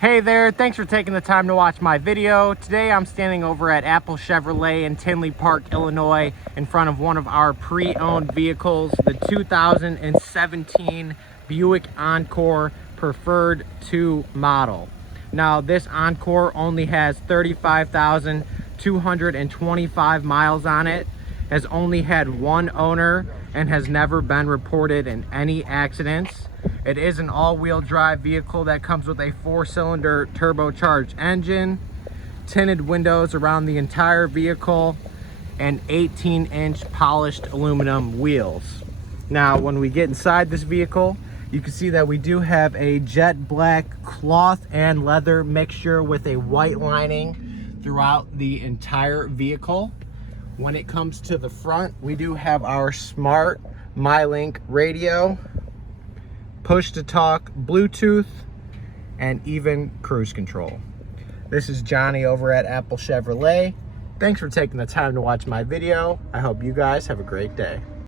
Hey there, thanks for taking the time to watch my video. Today I'm standing over at Apple Chevrolet in Tinley Park, Illinois, in front of one of our pre-owned vehicles, the 2017 Buick Encore Preferred 2 model. Now this Encore only has 35,225 miles on it, has only had one owner, and has never been reported in any accidents. It is an all-wheel drive vehicle that comes with a 4-cylinder turbocharged engine, tinted windows around the entire vehicle, and 18-inch polished aluminum wheels. Now, when we get inside this vehicle, you can see that we do have a jet black cloth and leather mixture with a white lining throughout the entire vehicle. When it comes to the front, we do have our smart MyLink radio, push to talk Bluetooth, and even cruise control. This is Johnny over at Apple Chevrolet. Thanks for taking the time to watch my video. I hope you guys have a great day.